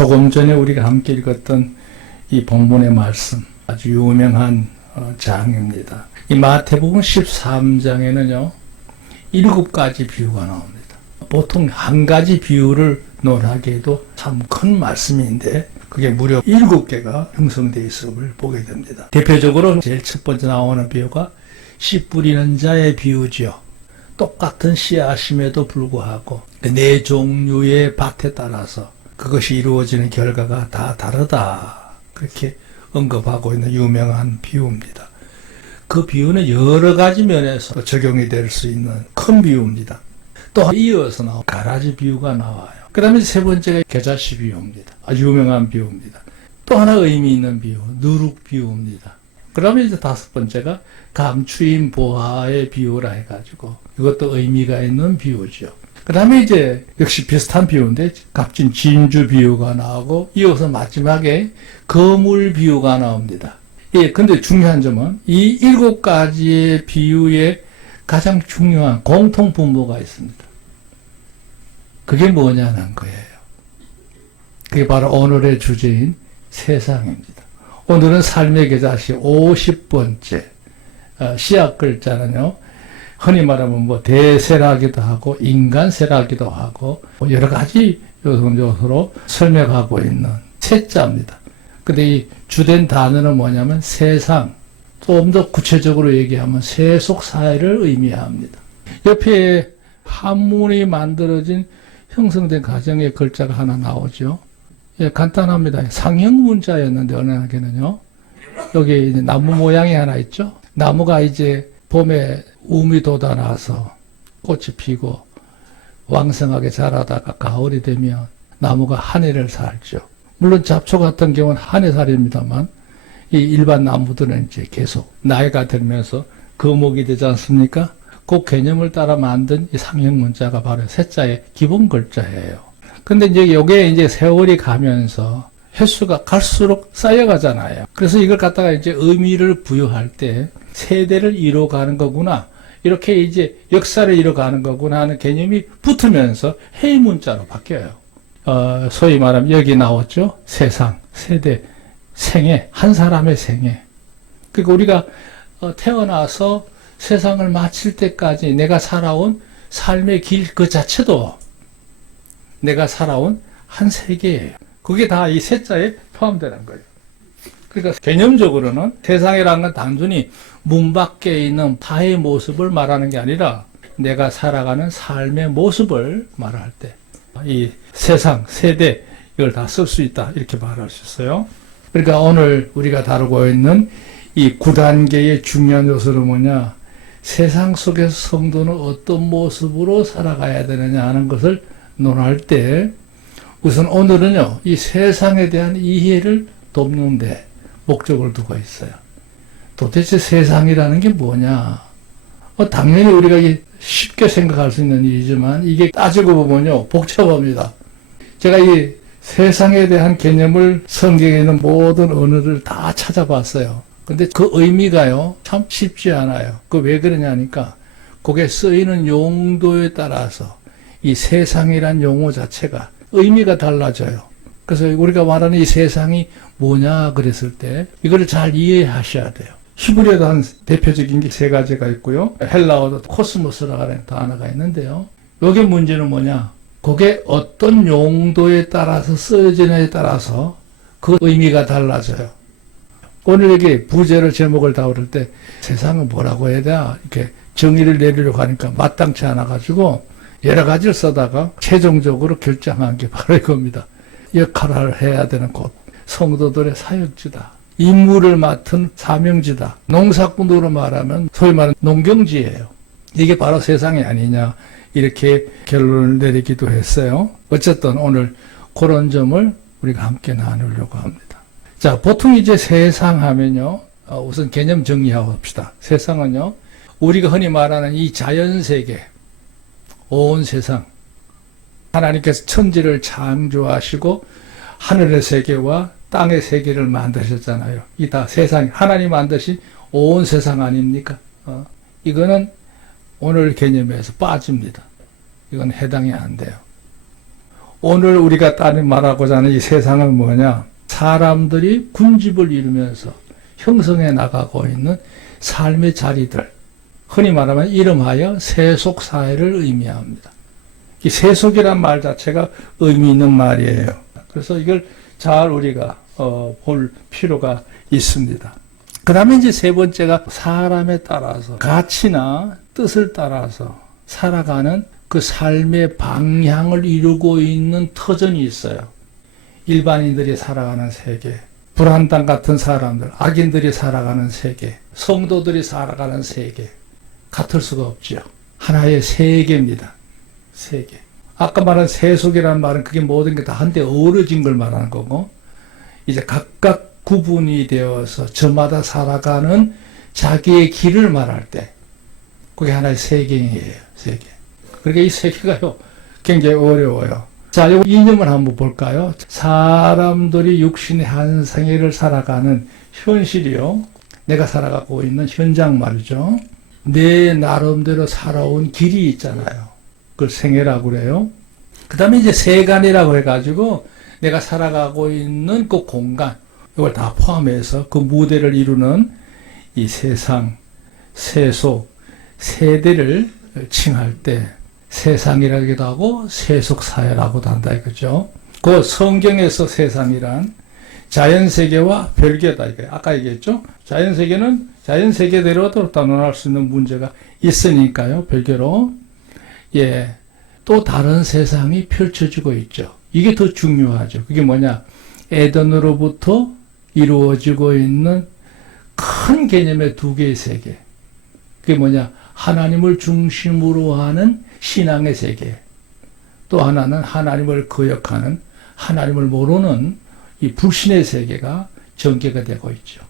조금 전에 우리가 함께 읽었던 이 본문의 말씀, 아주 유명한 장입니다. 이 마태복음 13장에는요, 7가지 비유가 나옵니다. 보통 한 가지 비유를 논하기에도 참 큰 말씀인데, 그게 무려 7개가 형성되어 있음을 보게 됩니다. 대표적으로 제일 첫 번째 나오는 비유가 씨 뿌리는 자의 비유지요. 똑같은 씨앗임에도 불구하고 네 종류의 밭에 따라서 그것이 이루어지는 결과가 다 다르다. 그렇게 언급하고 있는 유명한 비유입니다. 그 비유는 여러 가지 면에서 적용이 될 수 있는 큰 비유입니다. 또 이어서 나온 가라지 비유가 나와요. 그 다음에 세 번째가 겨자씨 비유입니다. 아주 유명한 비유입니다. 또 하나 의미 있는 비유, 누룩 비유입니다. 그 다음에 이제 다섯 번째가 감추인 보화의 비유라 해가지고 이것도 의미가 있는 비유죠. 그 다음에 이제 역시 비슷한 비유인데 값진 진주 비유가 나오고 이어서 마지막에 거물 비유가 나옵니다. 예, 근데 중요한 점은 이 7가지의 비유에 가장 중요한 공통 분모가 있습니다. 그게 뭐냐는 거예요. 그게 바로 오늘의 주제인 세상입니다. 오늘은 삶의 계자시 50번째 시약 글자는요, 흔히 말하면 뭐 대세라기도 하고 인간세라기도 하고 여러 가지 요소로 설명하고 있는 세자입니다. 근데 이 주된 단어는 뭐냐면 세상, 좀 더 구체적으로 얘기하면 세속 사회를 의미합니다. 옆에 한문이 만들어진 형성된 가정의 글자가 하나 나오죠. 예, 간단합니다. 상형 문자였는데 어느 학에는요, 여기 이제 나무 모양이 하나 있죠. 나무가 이제 봄에 움이 돋아나서 꽃이 피고 왕성하게 자라다가 가을이 되면 나무가 한 해를 살죠. 물론 잡초 같은 경우는 한 해 살입니다만 이 일반 나무들은 이제 계속 나이가 들면서 거목이 되지 않습니까? 그 개념을 따라 만든 이 상형 문자가 바로 세자의 기본 글자예요. 근데 이제 요게 이제 세월이 가면서 횟수가 갈수록 쌓여가잖아요. 그래서 이걸 갖다가 이제 의미를 부여할 때 세대를 이뤄가는 거구나, 이렇게 이제 역사를 이뤄가는 거구나 하는 개념이 붙으면서 해의 문자로 바뀌어요. 소위 말하면 여기 나왔죠. 세상, 세대, 생애, 한 사람의 생애. 그러니까 우리가 태어나서 세상을 마칠 때까지 내가 살아온 삶의 길 그 자체도 내가 살아온 한 세계예요. 그게 다 이 세자에 포함되는 거예요. 그러니까 개념적으로는 세상이라는 건 단순히 문 밖에 있는 타의 모습을 말하는 게 아니라 내가 살아가는 삶의 모습을 말할 때 이 세상, 세대 이걸 다 쓸 수 있다, 이렇게 말할 수 있어요. 그러니까 오늘 우리가 다루고 있는 이 9단계의 중요한 요소는 뭐냐, 세상 속에서 성도는 어떤 모습으로 살아가야 되느냐 하는 것을 논할 때 우선 오늘은요, 이 세상에 대한 이해를 돕는데 목적을 두고 있어요. 도대체 세상이라는 게 뭐냐? 당연히 우리가 쉽게 생각할 수 있는 일이지만 이게 따지고 보면요, 복잡합니다. 제가 이 세상에 대한 개념을 성경에 있는 모든 언어를 다 찾아봤어요. 근데 그 의미가요, 참 쉽지 않아요. 그 왜 그러냐니까, 그게 쓰이는 용도에 따라서 이 세상이란 용어 자체가 의미가 달라져요. 그래서 우리가 말하는 이 세상이 뭐냐 그랬을 때 이걸 잘 이해하셔야 돼요. 히브리어도 한 대표적인 게 3가지가 있고요. 헬라어도 코스모스라고 하는 단어가 있는데요. 여기 문제는 뭐냐, 그게 어떤 용도에 따라서 쓰여지느냐에 따라서 그 의미가 달라져요. 오늘 여기 부제로 제목을 다룰 때 세상은 뭐라고 해야 되나 이렇게 정의를 내리려고 하니까 마땅치 않아가지고 여러 가지를 써다가 최종적으로 결정한 게 바로 이겁니다. 역할을 해야 되는 곳, 성도들의 사역지다, 임무를 맡은 사명지다, 농사꾼으로 말하면 소위 말하는 농경지예요. 이게 바로 세상이 아니냐, 이렇게 결론을 내리기도 했어요. 어쨌든 오늘 그런 점을 우리가 함께 나누려고 합니다. 자, 보통 이제 세상 하면요, 우선 개념 정리하고 합시다. 세상은요, 우리가 흔히 말하는 이 자연세계, 온 세상, 하나님께서 천지를 창조하시고 하늘의 세계와 땅의 세계를 만드셨잖아요. 이 다 세상, 하나님 만드신 온 세상 아닙니까? 이거는 오늘 개념에서 빠집니다. 이건 해당이 안 돼요. 오늘 우리가 따로 말하고자 하는 이 세상은 뭐냐? 사람들이 군집을 이루면서 형성해 나가고 있는 삶의 자리들, 흔히 말하면 이름하여 세속사회를 의미합니다. 이 세속이란 말 자체가 의미 있는 말이에요. 그래서 이걸 잘 우리가 볼 필요가 있습니다. 그 다음에 이제 세 번째가 사람에 따라서 가치나 뜻을 따라서 살아가는 그 삶의 방향을 이루고 있는 터전이 있어요. 일반인들이 살아가는 세계, 불안당 같은 사람들, 악인들이 살아가는 세계, 성도들이 살아가는 세계, 같을 수가 없죠. 하나의 세계입니다. 세계. 아까 말한 세속이라는 말은 그게 모든 게 다 한데 어우러진 걸 말하는 거고, 이제 각각 구분이 되어서 저마다 살아가는 자기의 길을 말할 때, 그게 하나의 세계예요. 세계. 그러니까 이 세계가요, 굉장히 어려워요. 자, 이 이념을 한번 볼까요? 사람들이 육신의 한 생애를 살아가는 현실이요. 내가 살아가고 있는 현장 말이죠. 내 나름대로 살아온 길이 있잖아요. 그걸 생애라고 그래요. 그 다음에 이제 세간이라고 해가지고 내가 살아가고 있는 그 공간, 이걸 다 포함해서 그 무대를 이루는 이 세상, 세속, 세대를 칭할 때 세상이라기도 하고 세속사회라고도 한다 이거죠. 그 성경에서 세상이란 자연세계와 별개다 이거예요. 아까 얘기했죠. 자연세계는 자연세계대로 또 단언할 수 있는 문제가 있으니까요. 별개로. 예. 또 다른 세상이 펼쳐지고 있죠. 이게 더 중요하죠. 그게 뭐냐. 에덴으로부터 이루어지고 있는 큰 개념의 두 개의 세계. 그게 뭐냐. 하나님을 중심으로 하는 신앙의 세계. 또 하나는 하나님을 거역하는, 하나님을 모르는 이 불신의 세계가 전개가 되고 있죠.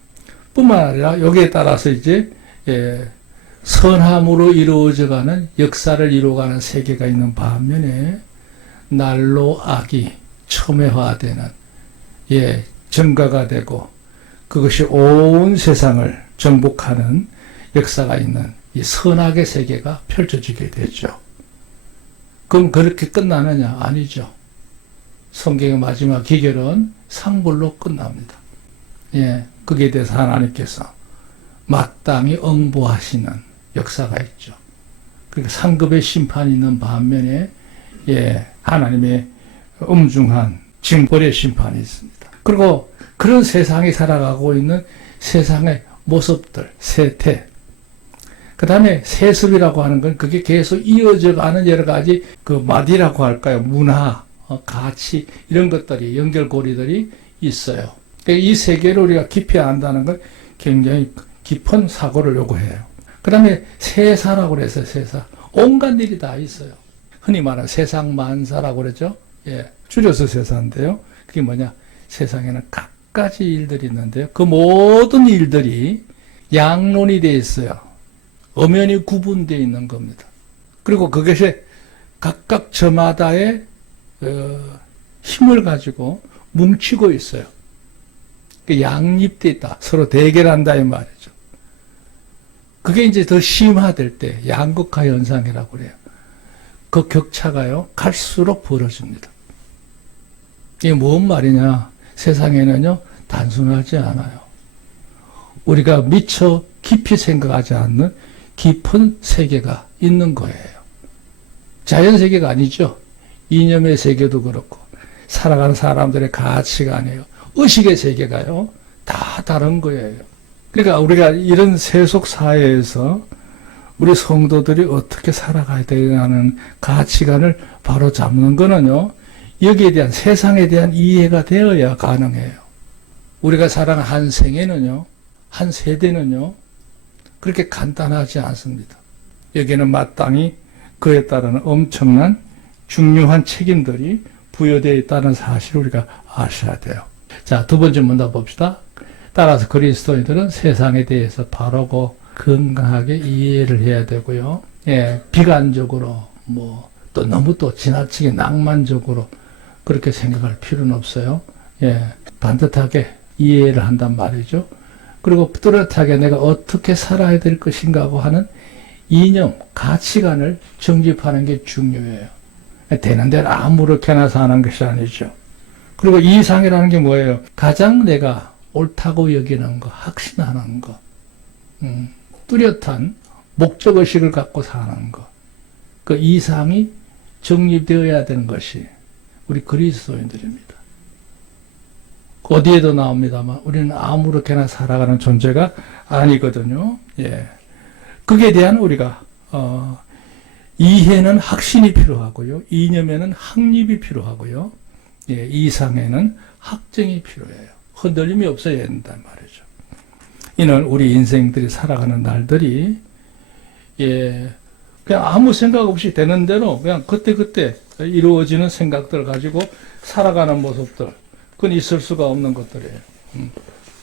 뿐만 아니라 여기에 따라서 이제 선함으로 이루어져가는 역사를 이루어가는 세계가 있는 반면에 날로 악이 첨예화되는 증가가 되고 그것이 온 세상을 정복하는 역사가 있는 이 선악의 세계가 펼쳐지게 되죠. 그럼 그렇게 끝나느냐? 아니죠. 성경의 마지막 기결은 상불로 끝납니다. 예, 거기에 대해서 하나님께서 마땅히 응보하시는 역사가 있죠. 그러니까 상급의 심판이 있는 반면에 하나님의 엄중한 징벌의 심판이 있습니다. 그리고 그런 세상이 살아가고 있는 세상의 모습들, 세태, 그 다음에 세습이라고 하는 건 그게 계속 이어져 가는 여러 가지 그 마디라고 할까요? 문화, 가치, 이런 것들이, 연결고리들이 있어요. 그러니까 이 세계를 우리가 깊이 안다는 건 굉장히 깊은 사고를 요구해요. 그 다음에 세사라고 그래서 세사. 온갖 일이 다 있어요. 흔히 말하는 세상 만사라고 그러죠. 예, 줄여서 세사인데요. 그게 뭐냐? 세상에는 갖가지 일들이 있는데요. 그 모든 일들이 양론이 되어 있어요. 엄연히 구분되어 있는 겁니다. 그리고 그것이 각각 저마다의 힘을 가지고 뭉치고 있어요. 양립되어 있다. 서로 대결한다 이 말이죠. 그게 이제 더 심화될 때 양극화 현상이라고 그래요. 그 격차가요 갈수록 벌어집니다. 이게 뭔 말이냐? 세상에는요 단순하지 않아요. 우리가 미처 깊이 생각하지 않는 깊은 세계가 있는 거예요. 자연세계가 아니죠. 이념의 세계도 그렇고 살아가는 사람들의 가치관이에요. 의식의 세계가요 다 다른 거예요. 그러니까 우리가 이런 세속 사회에서 우리 성도들이 어떻게 살아가야 되냐는 가치관을 바로 잡는 거는요 여기에 대한 세상에 대한 이해가 되어야 가능해요. 우리가 살아가는 한 생애는요 한 세대는요 그렇게 간단하지 않습니다. 여기에는 마땅히 그에 따른 엄청난 중요한 책임들이 부여되어 있다는 사실을 우리가 아셔야 돼요. 자, 두 번째 문답 봅시다. 따라서 그리스도인들은 세상에 대해서 바르고 건강하게 이해를 해야 되고요. 예, 비관적으로 또 너무 또 지나치게 낭만적으로 그렇게 생각할 필요는 없어요. 예, 반듯하게 이해를 한단 말이죠. 그리고 뚜렷하게 내가 어떻게 살아야 될 것인가 하고 하는 이념, 가치관을 정립하는 게 중요해요. 되는 대로 아무렇게나 사는 것이 아니죠. 그리고 이상이라는 게 뭐예요? 가장 내가 옳다고 여기는 거, 확신하는 거, 뚜렷한 목적의식을 갖고 사는 거. 그 이상이 정립되어야 되는 것이 우리 그리스도인들입니다. 어디에도 나옵니다만 우리는 아무렇게나 살아가는 존재가 아니거든요. 예. 그에 대한 우리가 이해는 확신이 필요하고요. 이념에는 확립이 필요하고요. 예, 이상에는 확정이 필요해요. 흔들림이 없어야 된단 말이죠. 이는 우리 인생들이 살아가는 날들이 예, 그냥 아무 생각 없이 되는 대로 그냥 그때그때 이루어지는 생각들 가지고 살아가는 모습들, 그건 있을 수가 없는 것들이에요.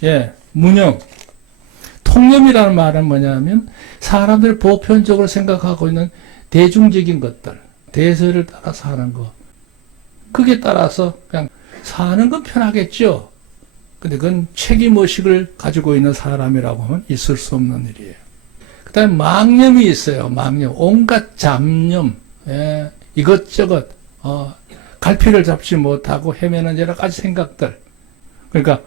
예, 무념. 통념이라는 말은 뭐냐면 사람들이 보편적으로 생각하고 있는 대중적인 것들, 대세를 따라서 하는 거. 그게 따라서 그냥 사는 건 편하겠죠. 근데 그건 책임의식을 가지고 있는 사람이라고 하면 있을 수 없는 일이에요. 그 다음에 망념이 있어요. 망념. 온갖 잡념. 예, 이것저것. 갈피를 잡지 못하고 헤매는 여러 가지 생각들. 그러니까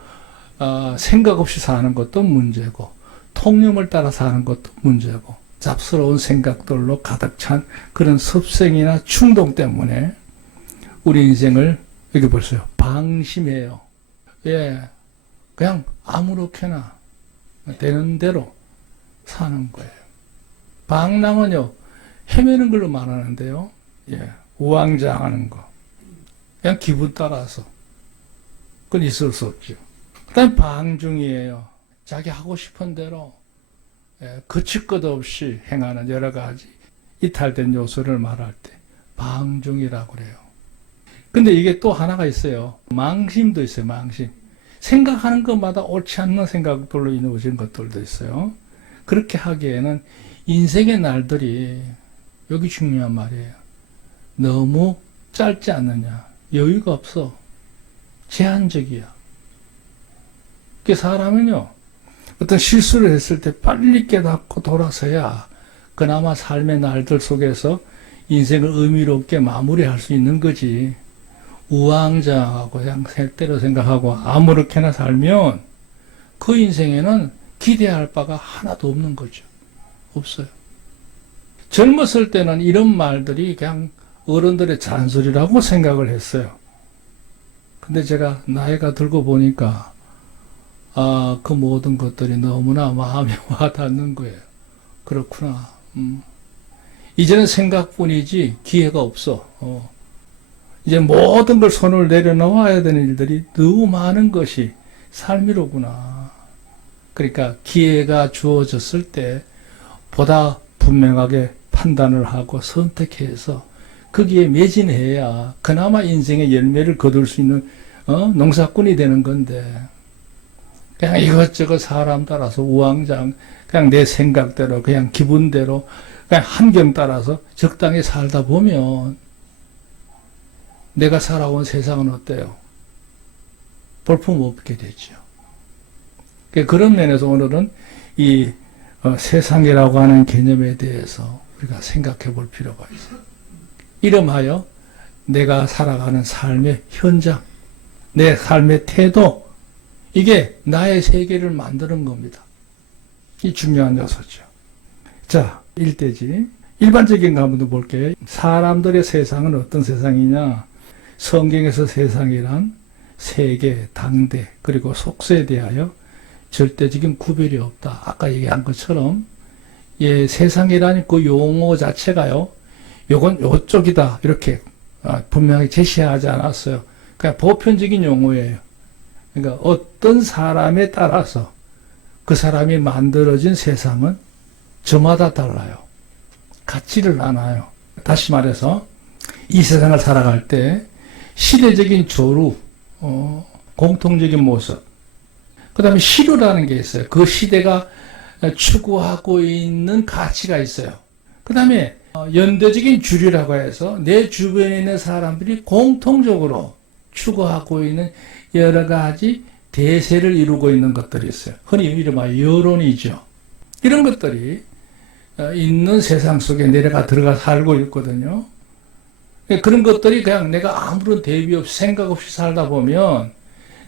생각 없이 사는 것도 문제고 통념을 따라 사는 것도 문제고 잡스러운 생각들로 가득 찬 그런 습생이나 충동 때문에 우리 인생을 여기 보세요. 방심해요. 예, 그냥 아무렇게나 되는 대로 사는 거예요. 방랑은요, 헤매는 걸로 말하는데요. 예, 우왕좌왕하는 거. 그냥 기분 따라서. 그건 있을 수 없죠. 그 다음에 방중이에요. 자기 하고 싶은 대로 거칠 것 없이 행하는 여러 가지 이탈된 요소를 말할 때 방중이라고 그래요. 근데 이게 또 하나가 있어요. 망심도 있어요. 망심. 생각하는 것마다 옳지 않는 생각들로 이루어진 것들도 있어요. 그렇게 하기에는 인생의 날들이 여기 중요한 말이에요. 너무 짧지 않느냐. 여유가 없어. 제한적이야. 그 사람은요, 어떤 실수를 했을 때 빨리 깨닫고 돌아서야 그나마 삶의 날들 속에서 인생을 의미롭게 마무리할 수 있는 거지. 우왕좌왕하고 그냥 셀 대로 생각하고 아무렇게나 살면 그 인생에는 기대할 바가 하나도 없는 거죠. 없어요. 젊었을 때는 이런 말들이 그냥 어른들의 잔소리라고 생각을 했어요. 근데 제가 나이가 들고 보니까 그 모든 것들이 너무나 마음에 와닿는 거예요. 그렇구나. 이제는 생각뿐이지 기회가 없어. 이제 모든 걸 손을 내려놓아야 되는 일들이 너무 많은 것이 삶이로구나. 그러니까 기회가 주어졌을 때 보다 분명하게 판단을 하고 선택해서 거기에 매진해야 그나마 인생의 열매를 거둘 수 있는 농사꾼이 되는 건데 그냥 이것저것 사람 따라서 우왕좌왕 그냥 내 생각대로 그냥 기분대로 그냥 환경 따라서 적당히 살다 보면 내가 살아온 세상은 어때요? 볼품없게 되죠. 그런 면에서 오늘은 이 세상이라고 하는 개념에 대해서 우리가 생각해 볼 필요가 있어요. 이름하여 내가 살아가는 삶의 현장, 내 삶의 태도, 이게 나의 세계를 만드는 겁니다. 이 중요한 요소죠. 자, 일대지. 일반적인 거 한번 볼게요. 사람들의 세상은 어떤 세상이냐? 성경에서 세상이란 세계, 당대, 그리고 속세에 대하여 절대적인 구별이 없다. 아까 얘기한 것처럼 예, 세상이라는 그 용어 자체가요. 요건 요쪽이다. 이렇게 분명히 제시하지 않았어요. 그냥 보편적인 용어예요. 그러니까 어떤 사람에 따라서 그 사람이 만들어진 세상은 저마다 달라요. 같지를 않아요. 다시 말해서 이 세상을 살아갈 때 시대적인 조루, 공통적인 모습, 그 다음에 시류라는 게 있어요. 그 시대가 추구하고 있는 가치가 있어요. 그 다음에 연대적인 주류라고 해서 내 주변에 있는 사람들이 공통적으로 추구하고 있는 여러 가지 대세를 이루고 있는 것들이 있어요. 흔히 이른바 여론이죠. 이런 것들이 있는 세상 속에 내려가 들어가 살고 있거든요. 그런 것들이 그냥 내가 아무런 대비 없이 생각 없이 살다 보면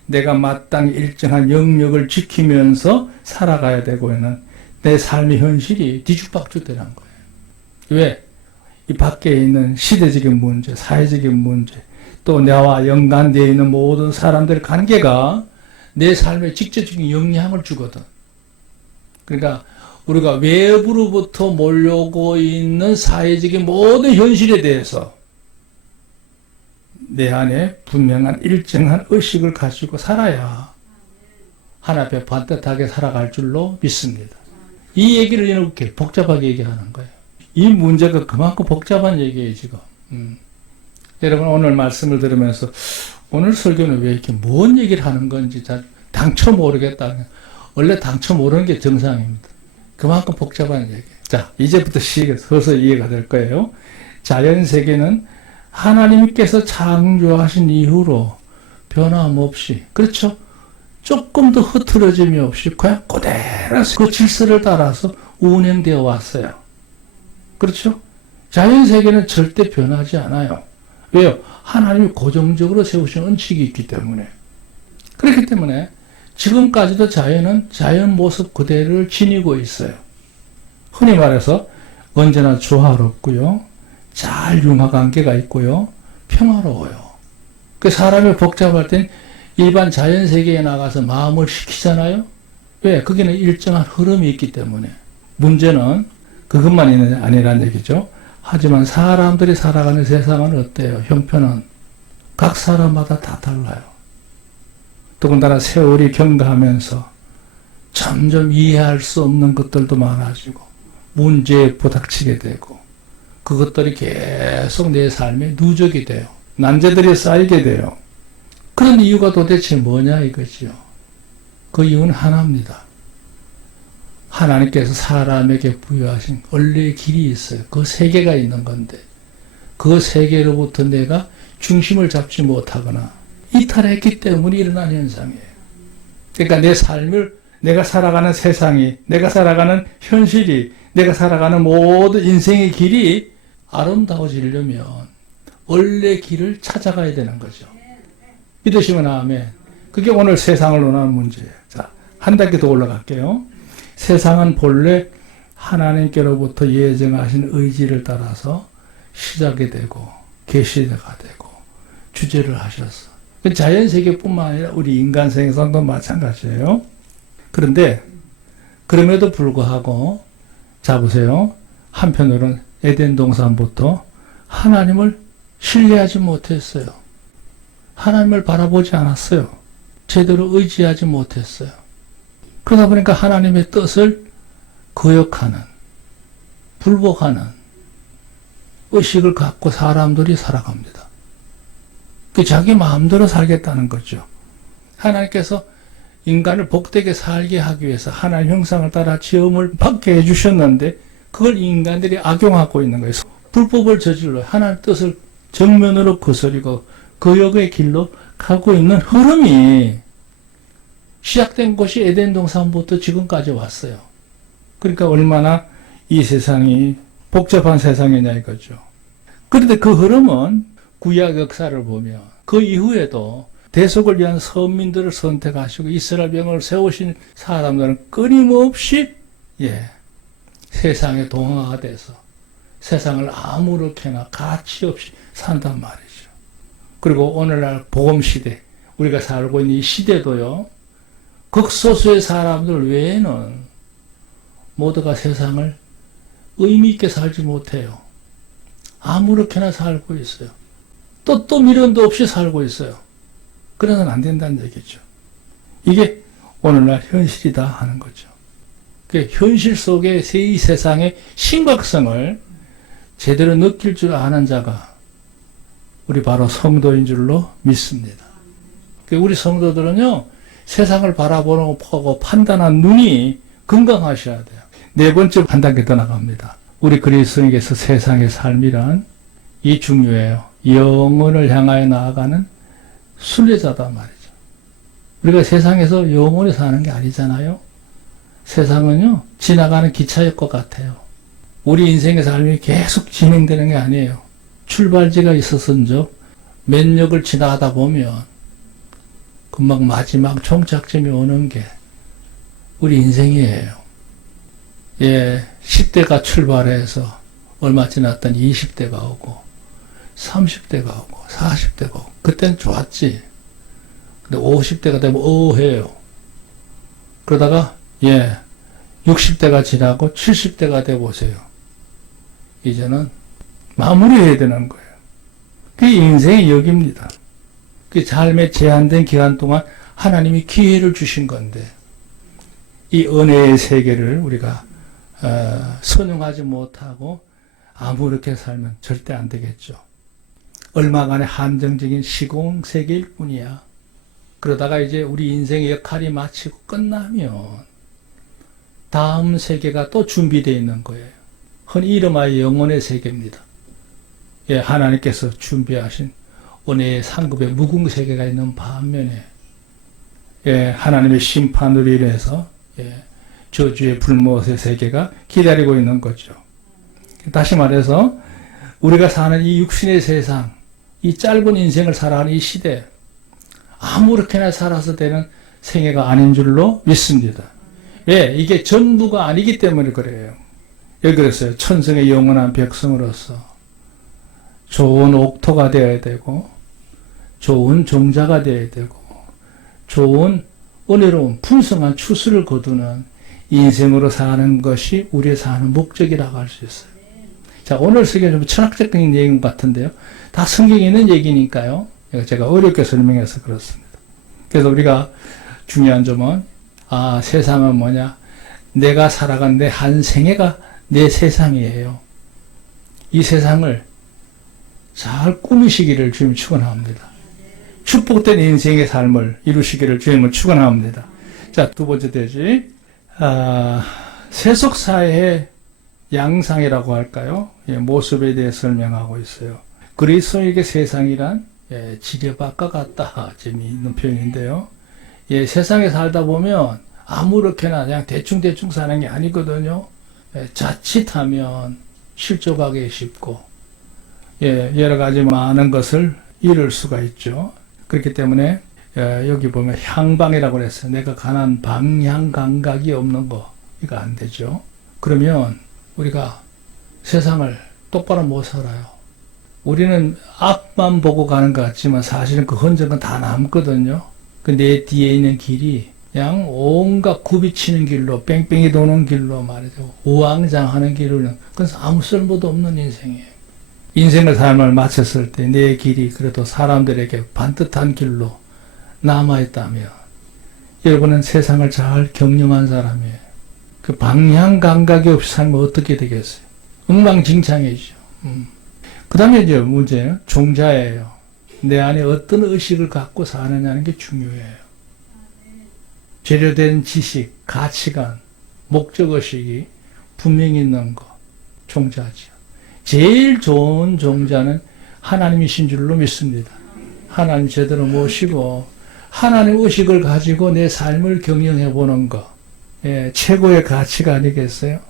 내가 마땅히 일정한 영역을 지키면서 살아가야 되고는 내 삶의 현실이 뒤죽박죽 되는 거예요. 왜? 이 밖에 있는 시대적인 문제, 사회적인 문제, 또 나와 연관되어 있는 모든 사람들의 관계가 내 삶에 직접적인 영향을 주거든. 그러니까 우리가 외부로부터 몰려오고 있는 사회적인 모든 현실에 대해서 내 안에 분명한 일정한 의식을 가지고 살아야 하나 앞에 반듯하게 살아갈 줄로 믿습니다. 이 얘기를 이렇게 복잡하게 얘기하는 거예요. 이 문제가 그만큼 복잡한 얘기예요, 지금. 여러분, 오늘 말씀을 들으면서 오늘 설교는 왜 이렇게 뭔 얘기를 하는 건지 당초 모르겠다. 원래 당초 모르는 게 정상입니다. 그만큼 복잡한 얘기. 자, 이제부터 서서히 이해가 될 거예요. 자연 세계는 하나님께서 창조하신 이후로 변함없이, 그렇죠? 조금도 흐트러짐이 없이 그냥 그대로 그 질서를 따라서 운행되어 왔어요. 그렇죠? 자연 세계는 절대 변하지 않아요. 왜요? 하나님이 고정적으로 세우신恩칙이 있기 때문에. 그렇기 때문에 지금까지도 자연은 자연 모습 그대로를 지니고 있어요. 흔히 말해서 언제나 조화롭고요. 잘 융화관계가 있고요. 평화로워요. 그 사람이 복잡할 땐 일반 자연 세계에 나가서 마음을 식히잖아요. 왜? 거기는 일정한 흐름이 있기 때문에. 문제는 그것만이 아니란 얘기죠. 하지만 사람들이 살아가는 세상은 어때요? 형편은 각 사람마다 다 달라요. 더군다나 세월이 경과하면서 점점 이해할 수 없는 것들도 많아지고 문제에 부닥치게 되고 그것들이 계속 내 삶에 누적이 돼요. 난제들이 쌓이게 돼요. 그런 이유가 도대체 뭐냐 이거지요. 그 이유는 하나입니다. 하나님께서 사람에게 부여하신 원래의 길이 있어요. 그 세계가 있는 건데 그 세계로부터 내가 중심을 잡지 못하거나 이탈했기 때문에 일어난 현상이에요. 그러니까 내 삶을 내가 살아가는 세상이, 내가 살아가는 현실이, 내가 살아가는 모든 인생의 길이 아름다워지려면 원래 길을 찾아가야 되는 거죠. 믿으시면 아멘. 그게 오늘 세상을 논하는 문제예요. 자, 한 단계 더 올라갈게요. 세상은 본래 하나님께로부터 예정하신 의지를 따라서 시작이 되고 계시가 되고 주재를 하셨어. 자연세계뿐만 아니라 우리 인간 생성도 마찬가지예요. 그런데 그럼에도 불구하고 자 보세요. 한편으로는 에덴 동산부터 하나님을 신뢰하지 못했어요. 하나님을 바라보지 않았어요. 제대로 의지하지 못했어요. 그러다 보니까 하나님의 뜻을 거역하는, 불복하는 의식을 갖고 사람들이 살아갑니다. 자기 마음대로 살겠다는 거죠. 하나님께서 인간을 복되게 살게 하기 위해서 하나님 형상을 따라 지음을 받게 해주셨는데 그걸 인간들이 악용하고 있는 거예요. 불법을 저질러 하나님 뜻을 정면으로 거스리고 거역의 길로 가고 있는 흐름이 시작된 곳이 에덴 동산부터 지금까지 왔어요. 그러니까 얼마나 이 세상이 복잡한 세상이냐 이거죠. 그런데 그 흐름은 구약 역사를 보면 그 이후에도 대속을 위한 선민들을 선택하시고 이스라엘 백성을 세우신 사람들은 끊임없이 세상에 동화가 돼서 세상을 아무렇게나 가치 없이 산단 말이죠. 그리고 오늘날 복음시대, 우리가 살고 있는 이 시대도요, 극소수의 사람들 외에는 모두가 세상을 의미있게 살지 못해요. 아무렇게나 살고 있어요. 또 미련도 없이 살고 있어요. 그래서는 안 된다는 얘기죠. 이게 오늘날 현실이다 하는 거죠. 그 현실 속의 이 세상의 심각성을 제대로 느낄 줄 아는 자가 우리 바로 성도인 줄로 믿습니다. 우리 성도들은요, 세상을 바라보고 판단한 눈이 건강하셔야 돼요. 네 번째 한 단계 더 나갑니다. 우리 그리스도인께서 세상의 삶이란 이 중요해요. 영혼을 향하여 나아가는 순례자다 말이죠. 우리가 세상에서 영원히 사는 게 아니잖아요. 세상은요, 지나가는 기차역 것 같아요. 우리 인생의 삶이 계속 진행되는 게 아니에요. 출발지가 있었은즉 몇 역을 지나가다 보면 금방 마지막 종착점이 오는 게 우리 인생이에요. 예, 10대가 출발해서 얼마 지났더니 20대가 오고 30대가 오고 40대가 오고 그때는 좋았지. 근데 50대가 되면 해요. 그러다가 60대가 지나고 70대가 돼 보세요. 이제는 마무리해야 되는 거예요. 그게 인생의 역입니다. 그 삶의 제한된 기간 동안 하나님이 기회를 주신 건데 이 은혜의 세계를 우리가 선용하지 못하고 아무렇게 살면 절대 안 되겠죠. 얼마간의 한정적인 시공 세계일 뿐이야. 그러다가 이제 우리 인생의 역할이 마치고 끝나면 다음 세계가 또 준비되어 있는 거예요. 흔히 이름하여 영혼의 세계입니다. 예, 하나님께서 준비하신 은혜의 상급의 무궁 세계가 있는 반면에 하나님의 심판으로 인해서 저주의 불못의 세계가 기다리고 있는 거죠. 다시 말해서 우리가 사는 이 육신의 세상, 이 짧은 인생을 살아가는 이 시대, 아무렇게나 살아서 되는 생애가 아닌 줄로 믿습니다. 이게 전부가 아니기 때문에 그래요. 왜 그랬어요? 천성의 영원한 백성으로서 좋은 옥토가 되어야 되고 좋은 종자가 되어야 되고 좋은 은혜로운 풍성한 추수를 거두는 인생으로 사는 것이 우리의 사는 목적이라고 할 수 있어요. 자, 오늘 설교는 좀 철학적인 얘기인 것 같은데요. 다 성경에 있는 얘기니까요. 제가 어렵게 설명해서 그렇습니다. 그래서 우리가 중요한 점은 세상은 뭐냐? 내가 살아간 내 한 생애가 내 세상이에요. 이 세상을 잘 꾸미시기를 주님 축원합니다. 축복된 인생의 삶을 이루시기를 주님을 축원합니다. 자, 두 번째 되지. 세속사회의 양상이라고 할까요? 모습에 대해 설명하고 있어요. 그리스도에게 세상이란 지뢰밭과 같다. 재미있는 표현인데요. 세상에 살다 보면 아무렇게나 그냥 대충 사는 게 아니거든요. 자칫하면 실족하기 쉽고 여러 가지 많은 것을 잃을 수가 있죠. 그렇기 때문에 여기 보면 향방이라고 그랬어요. 내가 가는 방향 감각이 없는 거 이거 안 되죠. 그러면 우리가 세상을 똑바로 못 살아요. 우리는 앞만 보고 가는 것 같지만 사실은 그 흔적은 다 남거든요. 그 내 뒤에 있는 길이 그냥 온갖 굽이치는 길로 뺑뺑이 도는 길로 말이죠. 우왕장하는 길로는 그건 아무 쓸모도 없는 인생이에요. 인생의 삶을 마쳤을 때 내 길이 그래도 사람들에게 반듯한 길로 남아있다면 여러분은 세상을 잘 경영한 사람이에요. 그 방향 감각이 없이 살면 어떻게 되겠어요? 엉망진창이죠. 그 다음에 이제 문제는 종자예요. 내 안에 어떤 의식을 갖고 사느냐는 게 중요해요. 재료된 지식, 가치관, 목적의식이 분명히 있는 거, 종자죠. 제일 좋은 종자는 하나님이신 줄로 믿습니다. 하나님 제대로 모시고 하나님 의식을 가지고 내 삶을 경영해 보는 거, 최고의 가치가 아니겠어요?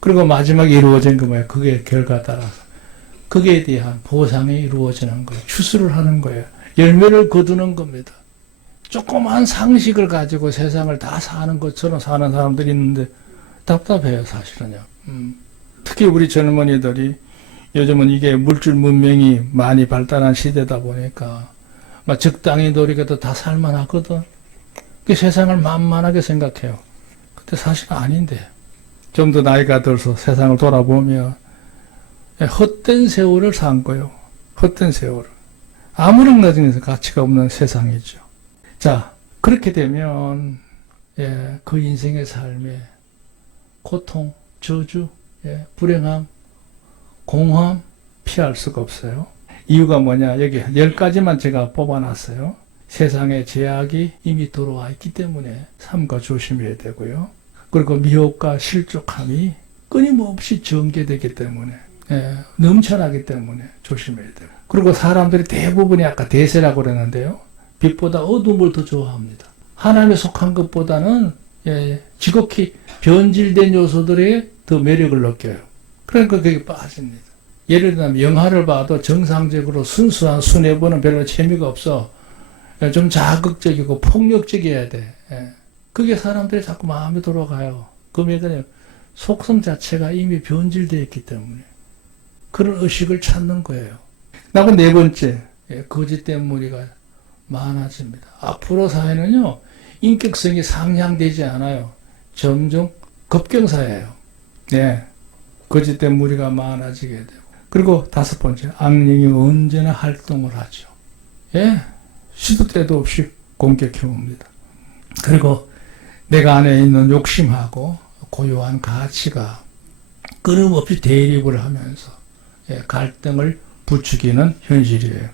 그리고 마지막에 이루어진 거 뭐예요? 그게 결과 따라서 그게 대한 보상이 이루어지는 거예요. 추수를 하는 거예요. 열매를 거두는 겁니다. 조그만 상식을 가지고 세상을 다 사는 것처럼 사는 사람들이 있는데 답답해요, 사실은요. 특히 우리 젊은이들이 요즘은 이게 물질 문명이 많이 발달한 시대다 보니까 막 적당히 노력해도 다 살만하거든. 그 세상을 만만하게 생각해요. 근데 사실 아닌데 좀 더 나이가 들어서 세상을 돌아보면 헛된 세월을 산 거예요. 헛된 세월을. 아무런 나중에서 가치가 없는 세상이죠. 자, 그렇게 되면 그 인생의 삶에 고통, 저주, 불행함, 공허함 피할 수가 없어요. 이유가 뭐냐? 여기 10가지만 제가 뽑아놨어요. 세상에 제약이 이미 들어와 있기 때문에 삼가 조심해야 되고요. 그리고 미혹과 실족함이 끊임없이 전개되기 때문에 넘쳐나기 때문에 조심해야 돼요. 그리고 사람들이 대부분이 아까 대세라고 그랬는데요. 빛보다 어두움을 더 좋아합니다. 하나님에 속한 것보다는 지극히 변질된 요소들에 더 매력을 느껴요. 그러니까 그게 빠집니다. 예를 들면 영화를 봐도 정상적으로 순수한 순애보는 별로 재미가 없어. 좀 자극적이고 폭력적이어야 돼. 예. 그게 사람들이 자꾸 마음에 들어가요. 그러면 속성 자체가 이미 변질되어 있기 때문에 그런 의식을 찾는 거예요. 나고 네 번째, 거짓된 무리가 많아집니다. 앞으로 사회는요, 인격성이 상향되지 않아요. 점점 급경사예요. 네, 거짓된 무리가 많아지게 되고. 그리고 다섯 번째, 악령이 언제나 활동을 하죠. 예, 시도 때도 없이 공격해 옵니다. 그리고 내가 안에 있는 욕심하고 고유한 가치가 끊임없이 대립을 하면서 갈등을 부추기는 현실이에요.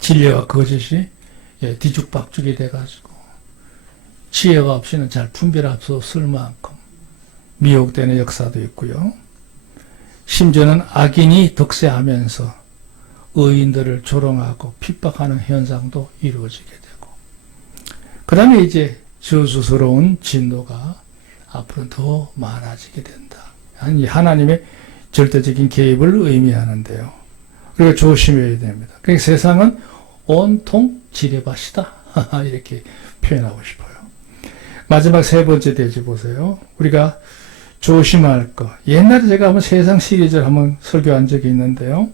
진리와 거짓이 뒤죽박죽이 돼가지고 지혜가 없이는 잘 분별할 수 없을 만큼 미혹되는 역사도 있고요. 심지어는 악인이 득세하면서 의인들을 조롱하고 핍박하는 현상도 이루어지게 되고, 그 다음에 이제 저주스러운 진노가 앞으로 더 많아지게 된다. 하나님의 절대적인 개입을 의미하는데요. 그리고 조심해야 됩니다. 그러니까 세상은 온통 지뢰밭이다. 이렇게 표현하고 싶어요. 마지막 세 번째 대지 보세요. 우리가 조심할 것. 옛날에 제가 한번 세상 시리즈를 한번 설교한 적이 있는데요.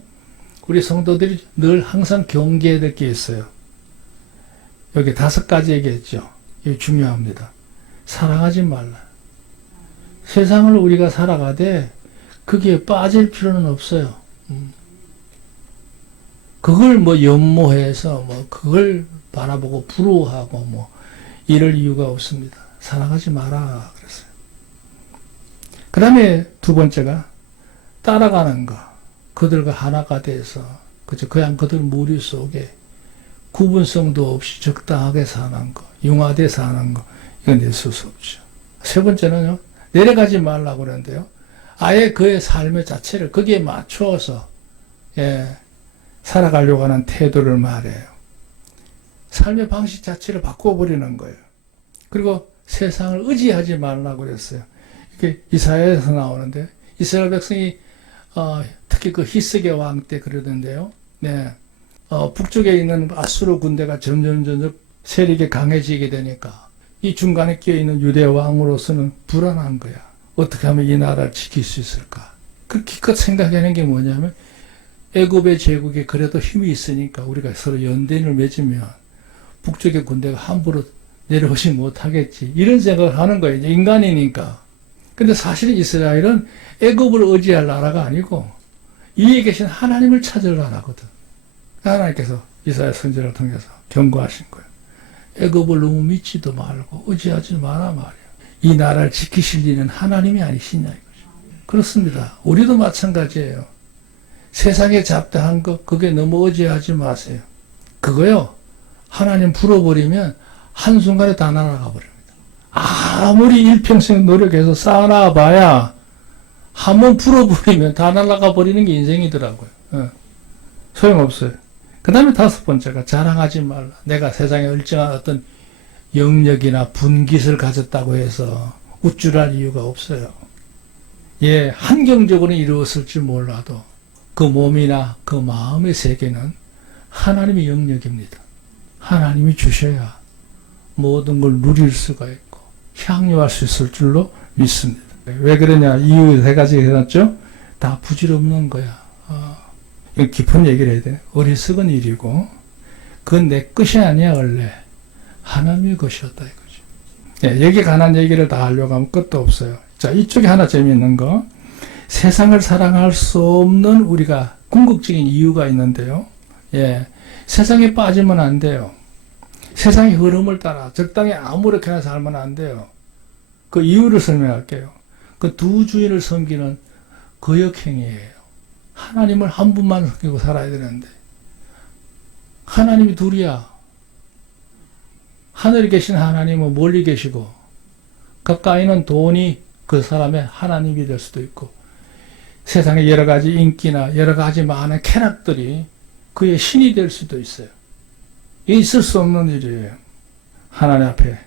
우리 성도들이 늘 항상 경계해야 될 게 있어요. 여기 5가지 얘기했죠. 이게 중요합니다. 사랑하지 말라. 세상을 우리가 살아가되 거기에 빠질 필요는 없어요. 그걸 뭐 연모해서 뭐 그걸 바라보고 부러워하고 뭐 이럴 이유가 없습니다. 사랑하지 마라 그랬어요. 그 다음에 두 번째가 따라가는 거. 그들과 하나가 돼서 그냥 그들 무리 속에 구분성도 없이 적당하게 사는 거, 융화돼 사는 거, 이건 있을 수 없죠. 세 번째는요, 내려가지 말라고 그러는데요. 아예 그의 삶의 자체를 거기에 맞추어서 살아가려고 하는 태도를 말해요. 삶의 방식 자체를 바꿔버리는 거예요. 그리고 세상을 의지하지 말라고 그랬어요. 이게 이사야에서 나오는데, 이스라엘 백성이 특히 그 히스기야 왕 때 그러던데요. 네. 북쪽에 있는 아수르 군대가 점점 세력이 강해지게 되니까 이 중간에 끼어 있는 유대 왕으로서는 불안한 거야. 어떻게 하면 이 나라를 지킬 수 있을까? 그 기껏 생각하는 게 뭐냐면 애굽의 제국에 그래도 힘이 있으니까 우리가 서로 연대를 맺으면 북쪽의 군대가 함부로 내려오지 못하겠지. 이런 생각을 하는 거예요. 인간이니까. 근데 사실 이스라엘은 애굽을 의지할 나라가 아니고 위에 계신 하나님을 찾을 나라거든. 하나님께서 이사야 선지자를 통해서 경고하신 거예요. 애굽을 너무 믿지도 말고 의지하지 마라 말이야. 이 나라를 지키실 리는 하나님이 아니시냐 이거죠. 그렇습니다. 우리도 마찬가지예요. 세상에 잡다한 것 그게 너무 의지하지 마세요. 그거요. 하나님 풀어버리면 한순간에 다 날아가 버립니다. 아무리 일평생 노력해서 쌓아놔봐야 한번 풀어버리면 다 날아가 버리는 게 인생이더라고요. 소용없어요. 그 다음에 다섯 번째가 자랑하지 말라. 내가 세상에 일정한 어떤 영역이나 분깃을 가졌다고 해서 우쭐할 이유가 없어요. 예, 한경적으로 이루었을지 몰라도 그 몸이나 그 마음의 세계는 하나님의 영역입니다. 하나님이 주셔야 모든 걸 누릴 수가 있고 향유할 수 있을 줄로 믿습니다. 왜 그러냐? 이유 세 가지 해놨죠? 다 부질없는 거야. 깊은 얘기를 해야 돼. 어리석은 일이고 그건 내 것이 아니야 원래. 하나님의 것이었다 이거죠. 예, 여기에 관한 얘기를 다 하려고 하면 끝도 없어요. 자, 이쪽에 하나 재미있는 거. 세상을 사랑할 수 없는 우리가 궁극적인 이유가 있는데요. 예, 세상에 빠지면 안 돼요. 세상의 흐름을 따라 적당히 아무렇게나 살면 안 돼요. 그 이유를 설명할게요. 그 두 주인을 섬기는 거역행위예요. 하나님을 한 분만 섬기고 살아야 되는데 하나님이 둘이야. 하늘에 계신 하나님은 멀리 계시고 가까이는 돈이 그 사람의 하나님이 될 수도 있고 세상의 여러 가지 인기나 여러 가지 많은 쾌락들이 그의 신이 될 수도 있어요. 이게 있을 수 없는 일이에요. 하나님 앞에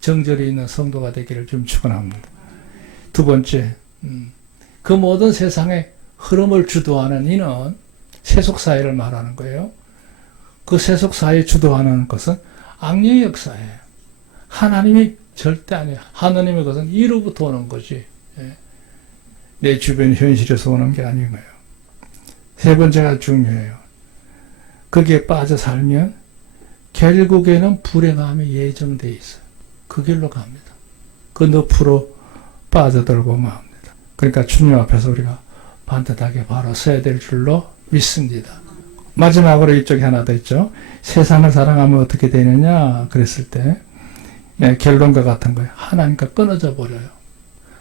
정절이 있는 성도가 되기를 좀 축원합니다. 두 번째, 그 모든 세상의 흐름을 주도하는 이는 세속사회를 말하는 거예요. 그 세속사회 주도하는 것은 악령의 역사예요. 하나님이 절대 아니에요. 하나님의 것은 이로부터 오는 거지. 내 주변 현실에서 오는 게 아닌 거예요. 세 번째가 중요해요. 거기에 빠져 살면 결국에는 불행함이 예정되어 있어요. 그 길로 갑니다. 그 늪으로 빠져들고 맙니다. 그러니까 주님 앞에서 우리가 반듯하게 바로 서야 될 줄로 믿습니다. 마지막으로 이쪽에 하나 더 있죠. 세상을 사랑하면 어떻게 되느냐 그랬을 때 결론과 같은 거예요. 하나님과 끊어져 버려요.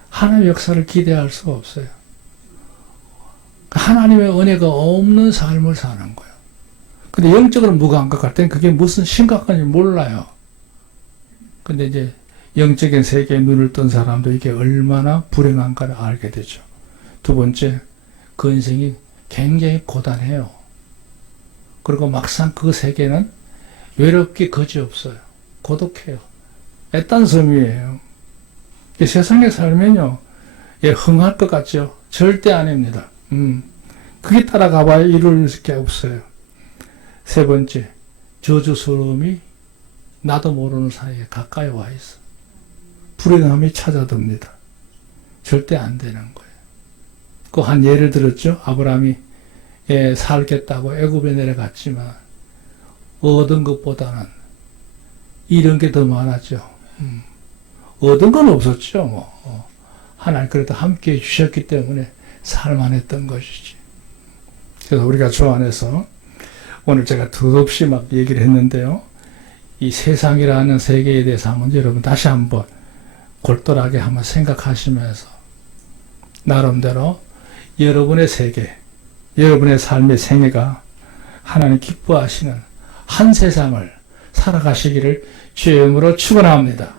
하나님의 역사를 기대할 수가 없어요. 하나님의 은혜가 없는 삶을 사는 거예요. 근데 영적으로 무감각할 때는 그게 무슨 심각한지 몰라요. 근데 이제 영적인 세계에 눈을 뜬 사람도 이게 얼마나 불행한가를 알게 되죠. 두 번째, 그 인생이 굉장히 고단해요. 그리고 막상 그 세계는 외롭게 거지없어요. 고독해요. 애딴섬이에요. 세상에 살면요, 흥할 것 같죠? 절대 아닙니다. 그게 따라가봐야 이룰 게 없어요. 세 번째, 저주스러움이 나도 모르는 사이에 가까이 와 있어. 불행함이 찾아듭니다. 절대 안 되는 거예요. 그 한 예를 들었죠. 아브라함이 살겠다고 애굽에 내려갔지만 얻은 것보다는 잃은 게 더 많았죠. 얻은 건 없었죠. 하나님 그래도 함께 해주셨기 때문에 살만했던 것이지. 그래서 우리가 주 안에서 오늘 제가 덧없이 막 얘기를 했는데요. 이 세상이라는 세계에 대해서 한번 여러분 다시 한번 골똘하게 한번 생각하시면서 나름대로 여러분의 세계, 여러분의 삶의 생애가 하나님 기뻐하시는 한 세상을 살아가시기를 주의 이름으로 축원합니다.